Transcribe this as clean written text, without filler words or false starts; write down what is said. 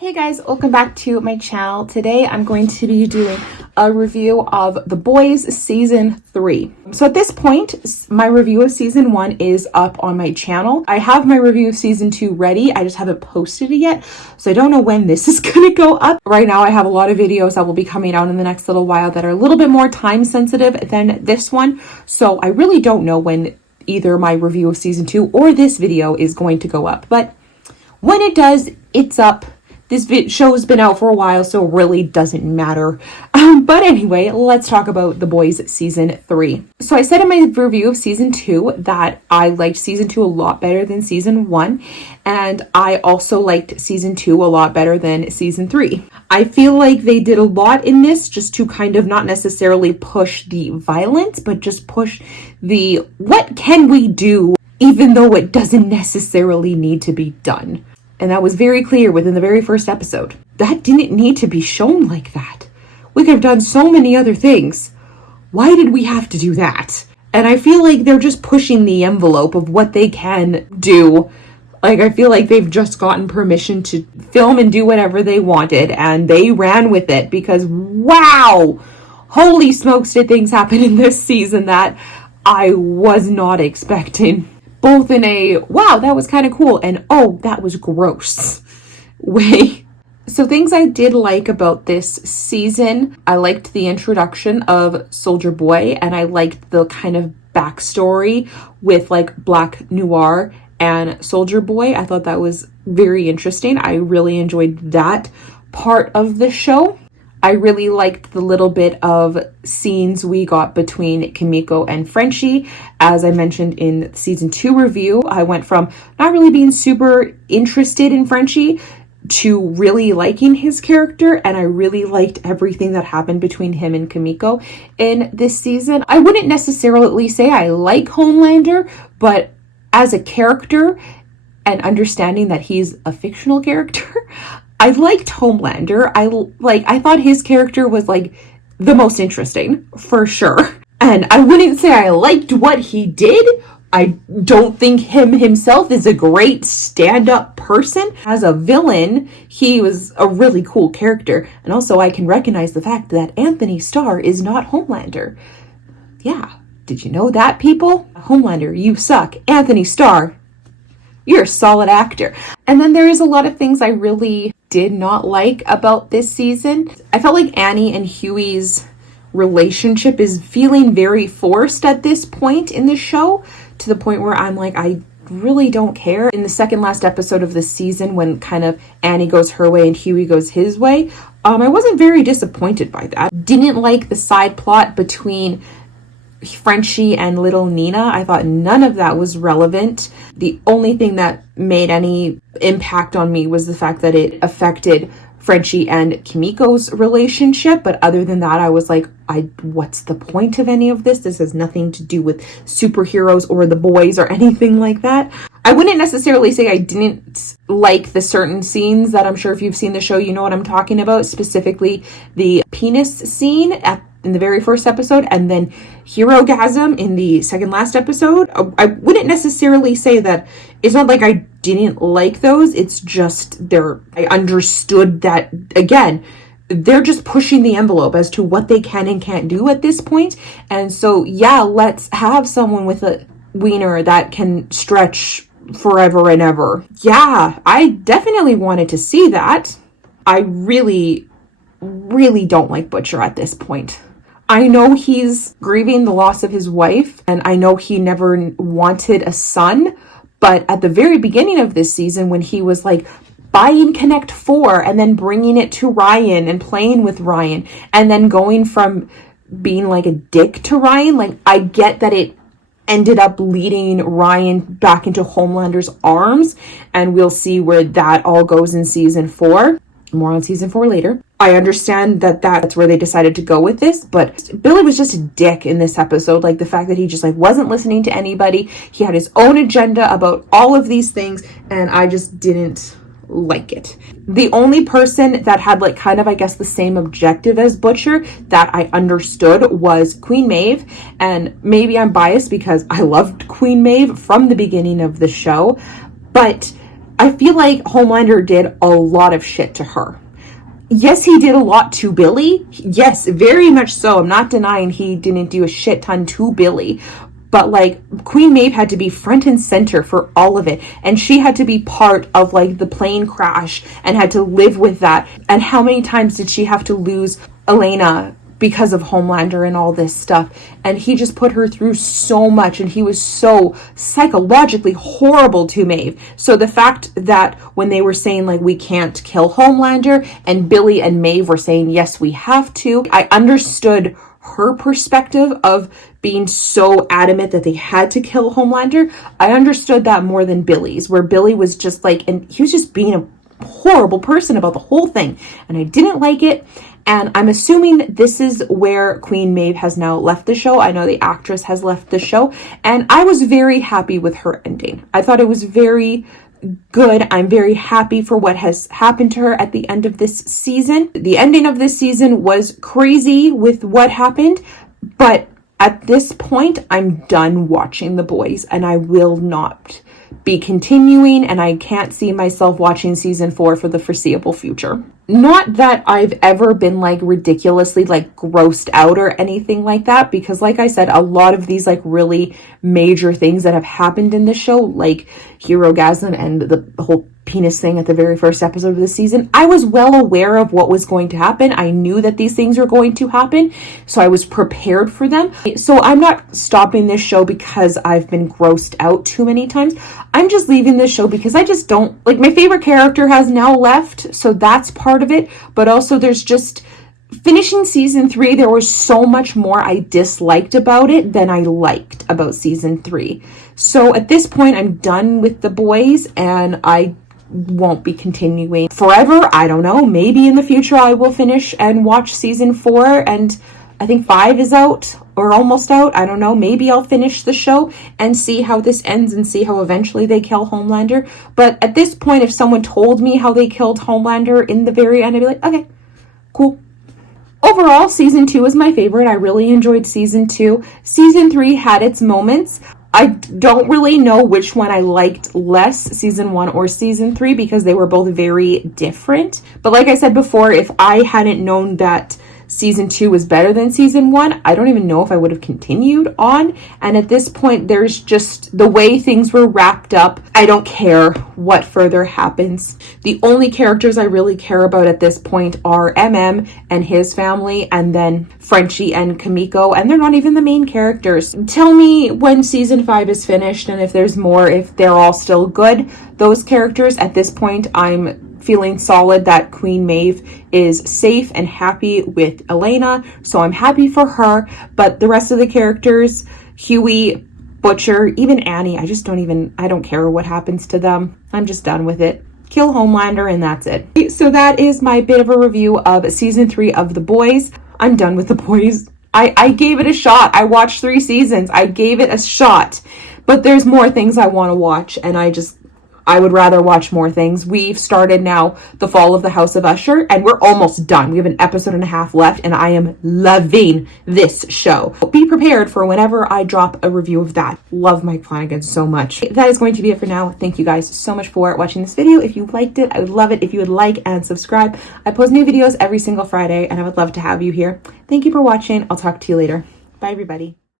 Hey guys, welcome back to my channel. Today I'm going to be doing a review of The Boys Season 3. So at this point, my review of Season 1 is up on my channel. I have my review of Season 2 ready, I just haven't posted it yet, so I don't know when this is going to go up. Right now I have a lot of videos that will be coming out in the next little while that are a little bit more time sensitive than this one, so I really don't know when either my review of Season 2 or this video is going to go up, but when it does, it's up. This show has been out for a while, so it really doesn't matter. But anyway, let's talk about The Boys Season 3. So I said in my review of Season 2 that I liked Season 2 a lot better than Season 1. And I also liked Season 2 a lot better than Season 3. I feel like they did a lot in this just to kind of not necessarily push the violence, but just push the what can we do, even though it doesn't necessarily need to be done. And that was very clear within the very first episode. That didn't need to be shown like that. We could have done so many other things. Why did we have to do that? And I feel like they're just pushing the envelope of what they can do. Like, I feel like they've just gotten permission to film and do whatever they wanted, and they ran with it because, wow! Holy smokes, did things happen in this season that I was not expecting. Both in a, wow, that was kind of cool, and oh, that was gross way. So things I did like about this season, I liked the introduction of Soldier Boy, and I liked the kind of backstory with like Black Noir and Soldier Boy. I thought that was very interesting. I really enjoyed that part of the show. I really liked the little bit of scenes we got between Kimiko and Frenchie. As I mentioned in Season 2 review, I went from not really being super interested in Frenchie to really liking his character, and I really liked everything that happened between him and Kimiko in this season. I wouldn't necessarily say I like Homelander, but as a character and understanding that he's a fictional character, I liked Homelander. I thought his character was like the most interesting for sure. And I wouldn't say I liked what he did. I don't think himself is a great stand-up person. As a villain, he was a really cool character. And also I can recognize the fact that Anthony Starr is not Homelander. Yeah, did you know that, people? Homelander, you suck. Anthony Starr, you're a solid actor. And then there is a lot of things I really did not like about this season. I felt like Annie and Huey's relationship is feeling very forced at this point in the show, to the point where I'm like, I really don't care. In the second last episode of the season, when kind of Annie goes her way and Huey goes his way, I wasn't very disappointed by that. Didn't like the side plot between Frenchie and little Nina. I thought none of that was relevant. The only thing that made any impact on me was the fact that it affected Frenchie and Kimiko's relationship, but other than that, I was like, what's the point of any of this? This has nothing to do with superheroes or the boys or anything like that. I wouldn't necessarily say I didn't like the certain scenes that I'm sure if you've seen the show, you know what I'm talking about, specifically the penis scene in the very first episode, and then Herogasm in the second last episode. I wouldn't necessarily say that it's not like I didn't like those, it's just I understood that, again, they're just pushing the envelope as to what they can and can't do at this point. And so, yeah, let's have someone with a wiener that can stretch forever and ever. Yeah, I definitely wanted to see that. I really don't like Butcher at this point. I know he's grieving the loss of his wife, and I know he never wanted a son, but at the very beginning of this season, when he was like buying Connect 4 and then bringing it to Ryan and playing with Ryan, and then going from being like a dick to Ryan, like, I get that it ended up leading Ryan back into Homelander's arms, and we'll see where that all goes in Season 4. More on Season 4 later. I understand that that's where they decided to go with this, but Billy was just a dick in this episode. Like, the fact that he just like wasn't listening to anybody. He had his own agenda about all of these things, and I just didn't like it. The only person that had like kind of, I guess, the same objective as Butcher that I understood was Queen Maeve, and maybe I'm biased because I loved Queen Maeve from the beginning of the show, but I feel like Homelander did a lot of shit to her. Yes, he did a lot to Billy. Yes, very much so. I'm not denying he didn't do a shit ton to Billy. But like Queen Maeve had to be front and center for all of it. And she had to be part of like the plane crash and had to live with that. And how many times did she have to lose Elena because of Homelander and all this stuff? And he just put her through so much, and he was so psychologically horrible to Maeve. So the fact that when they were saying like we can't kill Homelander, and Billy and Maeve were saying yes we have to, I understood her perspective of being so adamant that they had to kill Homelander. I understood that more than Billy's, where Billy was just like, and he was just being a horrible person about the whole thing, and I didn't like it. And I'm assuming this is where Queen Maeve has now left the show. I know the actress has left the show, and I was very happy with her ending. I thought it was very good. I'm very happy for what has happened to her at the end of this season. The ending of this season was crazy with what happened, but at this point, I'm done watching The Boys, and I will not be continuing, and I can't see myself watching season 4 for the foreseeable future. Not that I've ever been like ridiculously like grossed out or anything like that, because like I said, a lot of these like really major things that have happened in the show, like Herogasm and the whole penis thing at the very first episode of the season, I was well aware of what was going to happen. I knew that these things were going to happen, so I was prepared for them. So I'm not stopping this show because I've been grossed out too many times. I'm just leaving this show because I just don't, like, my favorite character has now left, so that's part of it. But also there's just, finishing season 3, there was so much more I disliked about it than I liked about season 3. So at this point, I'm done with The Boys, and I won't be continuing forever. I don't know. Maybe in the future I will finish and watch season 4, and I think 5 is out or almost out. I don't know. Maybe I'll finish the show and see how this ends and see how eventually they kill Homelander. But at this point, if someone told me how they killed Homelander in the very end, I'd be like, okay, cool. Overall, season 2 is my favorite. I really enjoyed season 2. Season 3 had its moments. I don't really know which one I liked less, season 1 or season 3, because they were both very different. But like I said before, if I hadn't known that season 2 was better than season 1, I don't even know if I would have continued on. And at this point, there's just the way things were wrapped up. I don't care what further happens. The only characters I really care about at this point are MM and his family, and then Frenchie and Kamiko, and they're not even the main characters. Tell me when season 5 is finished and if there's more, if they're all still good. Those characters, at this point, I'm feeling solid that Queen Maeve is safe and happy with Elena, so I'm happy for her. But the rest of the characters, Huey, Butcher, even Annie, I don't care what happens to them. I'm just done with it. Kill Homelander and that's it. So that is my bit of a review of season 3 of The Boys. I'm done with The Boys. I gave it a shot. I watched 3 seasons. I gave it a shot. But there's more things I want to watch, and I would rather watch more things. We've started now The Fall of the House of Usher, and we're almost done. We have an episode and a half left, and I am loving this show. Be prepared for whenever I drop a review of that. Love Mike Flanagan so much. That is going to be it for now. Thank you guys so much for watching this video. If you liked it, I would love it if you would like and subscribe. I post new videos every single Friday, and I would love to have you here. Thank you for watching. I'll talk to you later. Bye, everybody.